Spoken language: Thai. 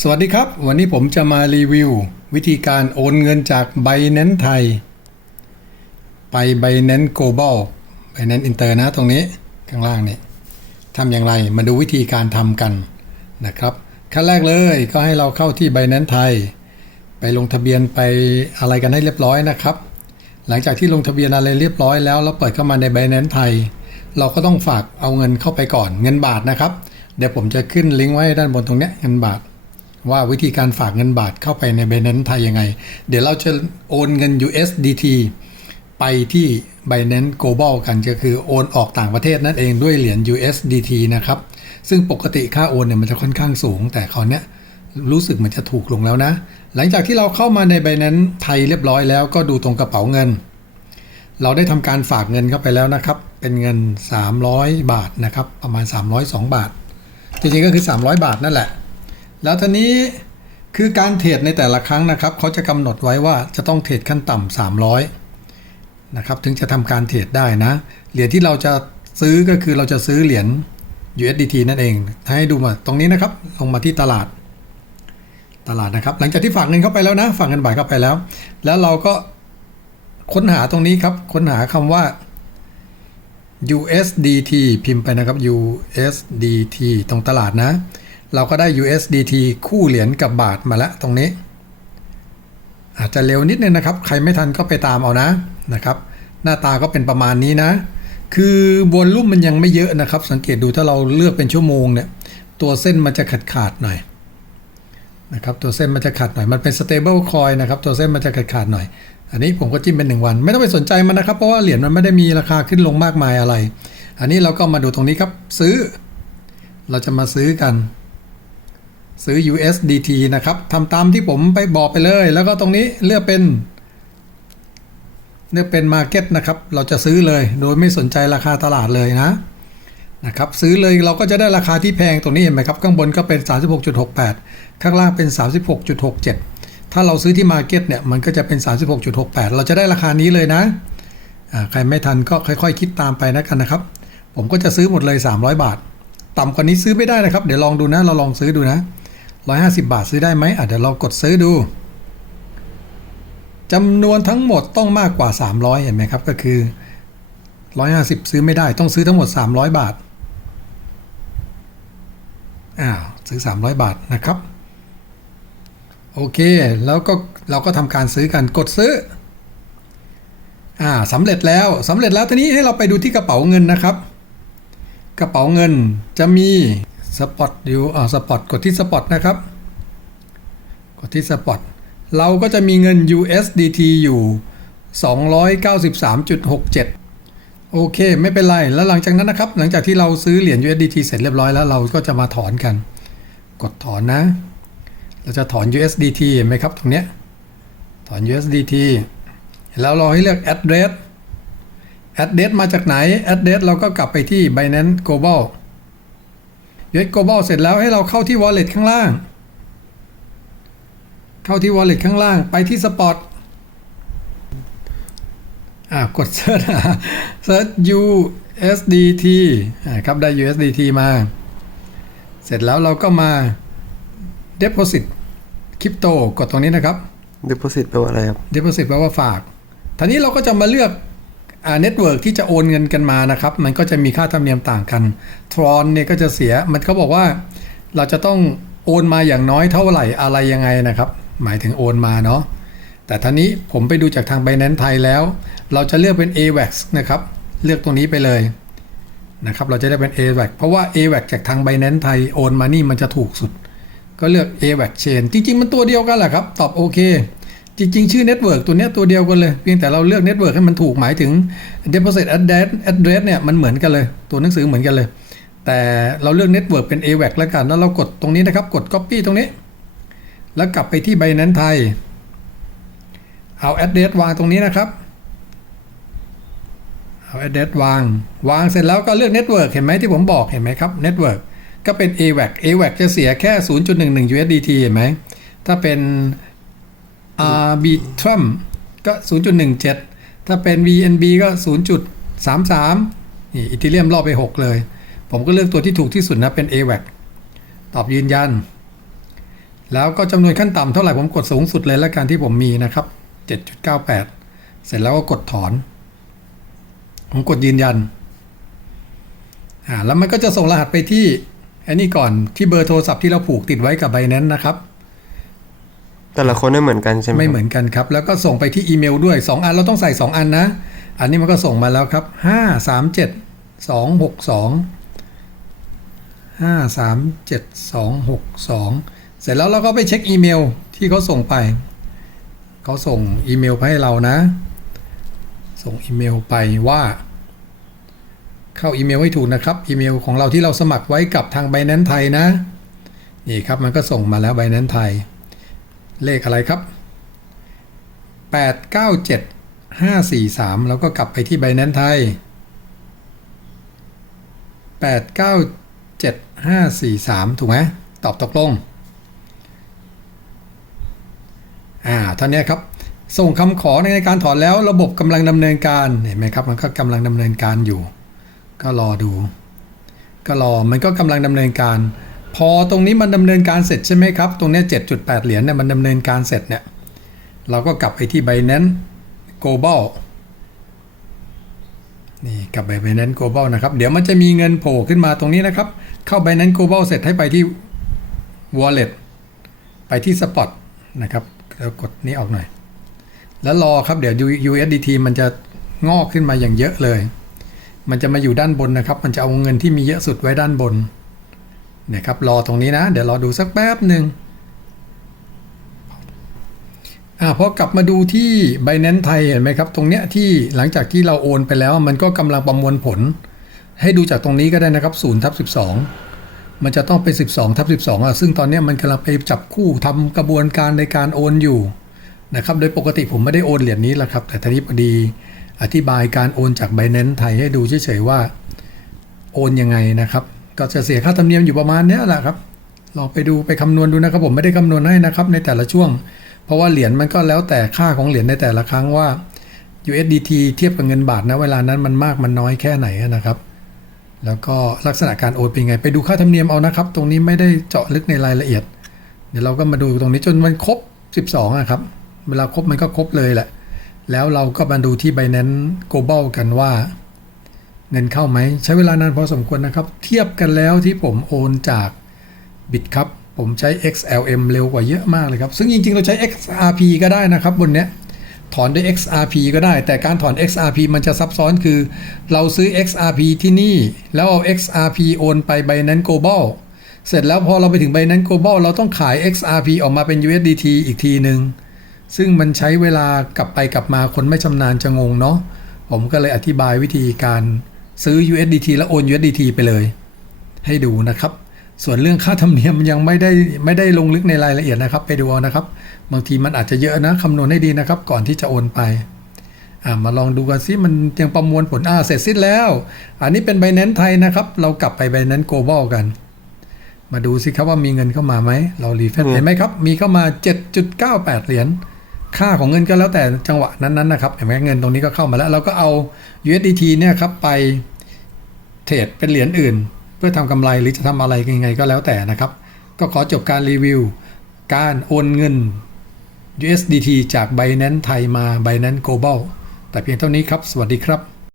สวัสดีครับ วันนี้ผมจะมารีวิว วิธีการโอนเงินจาก b i n a n c e ไทย ไป b i n a n c e Global b i n a n c e Inter นะตรงนี้ข้างล่างนี่ทำอย่างไรมาดูวิธีการทำกันนะครับขั้นแรกเลยก็ให้เราเข้าที่ b i n a n c e ไทย ไปลงทะเบียนไปอะไรกันให้เรียบร้อยนะครับ หลังจากที่ลงทะเบียนอะไรเรียบร้อยแล้วแล้วเปิดเข้ามาใน b i n a n c e ไทย เราก็ต้องฝากเอาเงินเข้าไปก่อนเงินบาทนะครับ เดี๋ยวผมจะขึ้นลิงก์ไว้ด้านบนตรงนี้เงินบาท ว่าวิธีการฝากเงินบาทเข้าไปใน Binance ไทยยังไง เดี๋ยวเราจะโอนเงิน USDT ไปที่ Binance Global กันก็คือโอนออกต่างประเทศนั่นเองด้วยเหรียญ USDT นะครับ ซึ่งปกติค่าโอนเนี่ยมันจะค่อนข้างสูง แต่คราวนี้รู้สึกมันจะถูกลงแล้วนะ หลังจากที่เราเข้ามาใน Binance ไทยเรียบร้อยแล้วก็ดูตรงกระเป๋าเงิน เราได้ทำการฝากเงินเข้าไปแล้วนะครับ เป็นเงิน 300 บาทนะครับ ประมาณ 302 บาท จริงๆก็คือ 300 บาทนั่นแหละ แล้วทีนี้คือการเทรดในแต่ละครั้งนะครับเขาจะกำหนดไว้ว่าจะต้องเทรดขั้นต่ำ300นะครับถึงจะทำการเทรดได้นะ เหรียญที่เราจะซื้อก็คือเราจะซื้อเหรียญ USDT นั่นเอง ให้ดูมาตรงนี้นะครับ ลงมาที่ตลาด ตลาดนะครับ หลังจากที่ฝากเงินเข้าไปแล้วนะ ฝากเงินบาทเข้าไปแล้ว แล้วเราก็ค้นหาตรงนี้ครับ ค้นหาคำว่า USDT พิมพ์ไปนะครับ USDT ตรงตลาดนะ เราก็ได้ USDT คู่เหรียญกับบาทมาแล้วตรงนี้ อาจจะเร็วนิดนึงนะครับ ใครไม่ทันก็ไปตามเอานะนะครับ หน้าตาก็เป็นประมาณนี้นะ คือบนรุ่มมันยังไม่เยอะนะครับ สังเกตดูถ้าเราเลือกเป็นชั่วโมงเนี่ย ตัวเส้นมันจะขาดขาดหน่อยนะครับตัวเส้นมันจะขาดหน่อย มันเป็น stable coin นะครับ ตัวเส้นมันจะขาดขาดหน่อย อันนี้ผมก็จิ้มเป็น 1 วัน ไม่ต้องไปสนใจมันนะครับ เพราะว่าเหรียญมันไม่ได้มีราคาขึ้นลงมากมายอะไร อันนี้เราก็มาดูตรงนี้ครับซื้อ เราจะมาซื้อกัน ซื้อ USDT นะครับทำตามที่ผมไปบอกไปเลย แล้วก็ตรงนี้เลือกเป็น เลือกเป็น Market นะครับ เราจะซื้อเลย โดยไม่สนใจราคาตลาดเลยนะนะครับซื้อเลยเราก็จะได้ราคาที่แพงตรงนี้เห็นไหมครับ ข้างบนก็เป็น 36.68 ข้างล่างเป็น 36.67 ถ้าเราซื้อที่ Market เนี่ยมันก็จะเป็น 36.68 เราจะได้ราคานี้เลยนะใครไม่ทันก็ค่อยๆคคิดตามไปนะกันนะครับ ผมก็จะซื้อหมดเลย 300 บาท ต่ำกว่านี้ซื้อไม่ได้นะครับ เดี๋ยวลองดูนะ เราลองซื้อดูนะ 150 บาทซื้อได้ไหมอะเดี๋ยวเรากดซื้อดูจำนวนทั้งหมดต้องมากกว่า 300 เห็นไหมครับ ก็คือ 150 ซื้อไม่ได้ต้องซื้อทั้งหมด 300 บาทอ้าวซื้อ 300 บาทนะครับ โอเค แล้วก็เราก็ทำการซื้อกันกดซื้ออ่าสำเร็จแล้วสำเร็จแล้วทีนี้ให้เราไปดูที่กระเป๋าเงินนะครับ กระเป๋าเงินจะมี สปอตอยู่อ่าสปอตกดที่สปอตนะครับ กดที่สปอตเราก็จะมีเงิน USDT อยู่ 293.67 โอเค ไม่เป็นไร แล้วหลังจากนั้นนะครับ หลังจากที่เราซื้อเหรียญ USDT เสร็จเรียบร้อยแล้วเราก็จะมาถอนกัน กดถอนนะ เราจะถอน USDT เห็นไหมครับตรงเนี้ย ถอน USDT แล้วเราให้เลือก address address มาจากไหน address เราก็กลับไปที่ Binance Global US Global เสร็จแล้วให้เราเข้าที่ wallet ข้างล่าง เข้าที่ wallet ข้างล่างไปที่ spot อ่ากด search หา search USDT อ่าครับได้ USDT มา เสร็จแล้วเราก็มา deposit crypto กดตรงนี้นะครับ deposit แปลว่าอะไรครับ deposit แปลว่าฝากทีนี้เราก็จะมาเลือกอ่า เน็ตเวิร์กที่จะโอนเงินกันมานะครับ มันก็จะมีค่าธรรมเนียมต่างกันทรอนเนี่ยก็จะเสียมันเขาบอกว่าเราจะต้องโอนมาอย่างน้อยเท่าไหร่อะไรยังไงนะครับ หมายถึงโอนมาเนาะแต่ท่านี้ผมไปดูจากทาง Binance ไทยแล้ว เราจะเลือกเป็น AVAX นะครับ เลือกตรงนี้ไปเลยนะครับ เราจะได้เป็น AVAX เพราะว่า AVAX จากทาง Binance ไทยโอนมานี่มันจะถูกสุด ก็เลือก AVAX Chain จริง ๆ มันตัวเดียวกันแหละครับ ตอบโอเค จริง ๆ ชื่อเน็ตเวิร์กตัวเนี้ยตัวเดียวกันเลย เพียงแต่เราเลือกเน็ตเวิร์กให้มันถูกหมายถึง deposit address address เนี่ยมันเหมือนกันเลย ตัวหนังสือเหมือนกันเลย แต่เราเลือกเน็ตเวิร์กเป็น AVAX แล้วกัน แล้วเรากดตรงนี้นะครับ กด copy ตรงนี้ แล้วกลับไปที่ Binance ไทย เอา address วางตรงนี้นะครับ เอา address วาง วางเสร็จแล้วก็เลือก network เห็นไหมที่ผมบอกเห็นไหมครับ network ก็เป็น AVAX AVAX จะเสียแค่ 0.11 USDT เห็นไหมถ้าเป็น Arbitrum ก็ 0.17 ถ้าเป็น VNB ก็ 0.33 นี่อีเทเรียมรอบไป 6 เลย ผมก็เลือกตัวที่ถูกที่สุดนะเป็น AVAX ตอบยืนยัน แล้วก็จำนวนขั้นต่ำเท่าไหร่ผมกดสูงสุดเลยแล้วกันที่ผมมีนะครับ 7.98 เสร็จแล้วก็กดถอน ผมกดยืนยันอ่าแล้วมันก็จะส่งรหัสไปที่อ้นี่ก่อนที่เบอร์โทรศัพท์ที่เราผูกติดไว้กับไบแนนนะครับ แต่ละคนไม่เหมือนกันใช่ไหมไม่เหมือนกันครับ แล้วก็ส่งไปที่อีเมลด้วย 2 อันเราต้องใส่ 2 อันนะ อันนี้มันก็ส่งมาแล้วครับ 5 3 7 2 6 2 5 3 7 2 6 2 เสร็จแล้วเราก็ไปเช็คอีเมลที่เขาส่งไปเขาส่งอีเมลไปให้เรานะ ส่งอีเมลไปว่า เข้าอีเมลให้ถูกนะครับ อีเมลของเราที่เราสมัครไว้กับทาง b บ n a n c e ไทยนะ นี่ครับมันก็ส่งมาแล้ว b บ n a n c e ไทย เลขอะไรครับ 897 543 แล้วก็กลับไปที่ b บ n a n c e ไทย 897 543 ถูกไหมตอบตกลง อ่าท่านี้ครับ ส่งคำขอในการถอนแล้วระบบกำลังดำเนินการ เห็นไหมครับ มันก็กำลังดำเนินการอยู่ ก็รอดู ก็รอ มันก็กำลังดำเนินการ พอตรงนี้มันดำเนินการเสร็จใช่ไหมครับ ตรงนี้ย7.8 เหรียญเนี่ยมันดำเนินการเสร็จเนี่ย เราก็กลับไปที่ Binance Global นี่กลับไป Binance Global นะครับ เดี๋ยวมันจะมีเงินโผล่ขึ้นมาตรงนี้นะครับ เข้า Binance Global เสร็จให้ไปที่ Wallet ไปที่ Spot นะครับแล้วกดนี้ออกหน่อย แล้วรอครับเดี๋ยว USDT มันจะงอกขึ้นมาอย่างเยอะเลย มันจะมาอยู่ด้านบนนะครับ มันจะเอาเงินที่มีเยอะสุดไว้ด้านบน นี่ยครับรอตรงนี้นะ เดี๋ยวรอดูสักแป๊บหนึ่งอ่าพอกลับมาดูที่ Binance ไทยเห็นไหมครับ ตรงเนี้ยที่หลังจากที่เราโอนไปแล้ว มันก็กำลังประมวลผล ให้ดูจากตรงนี้ก็ได้นะครับ0ทับ12 มันจะต้องเป็น 12ทับ12อะซึ่งตอนนี้มันกำลังไปจับคู่ทำกระบวนการในการโอนอยู่นะครับโดยปกติผมไม่ได้โอนเหรียญนี้แหละครับ แต่ทีนี้พอดีอธิบายการโอนจาก Binance ไทยให้ดูเฉยๆว่าโอนยังไงนะครับ ก็จะเสียค่าธรรมเนียมอยู่ประมาณเนี้ยแหละครับลองไปดูไปคำนวณดูนะครับ ผมไม่ได้คำนวณให้นะครับ ในแต่ละช่วง เพราะว่าเหรียญมันก็แล้วแต่ค่าของเหรียญในแต่ละครั้งว่า USDT เทียบกับเงินบาทนะเวลานั้นมันมากมันน้อยแค่ไหนนะครับ แล้วก็ลักษณะการโอนเป็นไง ไปดูค่าธรรมเนียมเอานะครับ ตรงนี้ไม่ได้เจาะลึกในรายละเอียด เดี๋ยวเราก็มาดูตรงนี้จนมันครบ 12อะครับ เวลาครบมันก็ครบเลยแหละ แล้วเราก็มาดูที่ Binance Global กันว่า เงินเข้าไหม ใช้เวลานานพอสมควรนะครับ เทียบกันแล้วที่ผมโอนจากบิตครับผมใช้ XLM เร็วกว่าเยอะมากเลยครับ ซึ่งจริง ๆ เราใช้ XRP ก็ได้นะครับบนเนี้ยถอนด้วย XRP ก็ได้ แต่การถอน XRP มันจะซับซ้อนคือ เราซื้อ XRP ที่นี่ แล้วเอา XRP โอนไป Binance Global เสร็จแล้วพอเราไปถึง Binance Global เราต้องขาย XRP ออกมาเป็น USDT อีกทีหนึ่งซึ่งมันใช้เวลากลับไปกลับมาคนไม่ชำนาญจะงงเนาะผมก็เลยอธิบายวิธีการ ซื้อ USDT แล้วโอน USDT ไปเลย ให้ดูนะครับ ส่วนเรื่องค่าธรรมเนียมยังไม่ได้ไม่ได้ลงลึกในรายละเอียดนะครับ ไปดูเอานะครับ บางทีมันอาจจะเยอะนะคำนวณให้ดีนะครับ ก่อนที่จะโอนไปอ่ามาลองดูกันซิมันยังประมวลผลอ่าเสร็จสิ้นแล้ว อันนี้เป็น Binance ไทยนะครับ เรากลับไป Binance Global กัน มาดูสิครับว่ามีเงินเข้ามาไหม เรารีเฟรชเห็นไหมครับ มีเข้ามา 7.98 เหรียญค่าของเงินก็แล้วแต่จังหวะนั้นๆนะครับเห็นไหมเงินตรงนี้ก็เข้ามาแล้ว เราก็เอา USDT เนี่ยครับไป เทรดเป็นเหรียญอื่น เพื่อทำกำไรหรือจะทำอะไรยังไงก็แล้วแต่นะครับ ก็ขอจบการรีวิว การโอนเงิน USDT จาก Binance ไทยมา Binance Global แต่เพียงเท่านี้ครับ สวัสดีครับ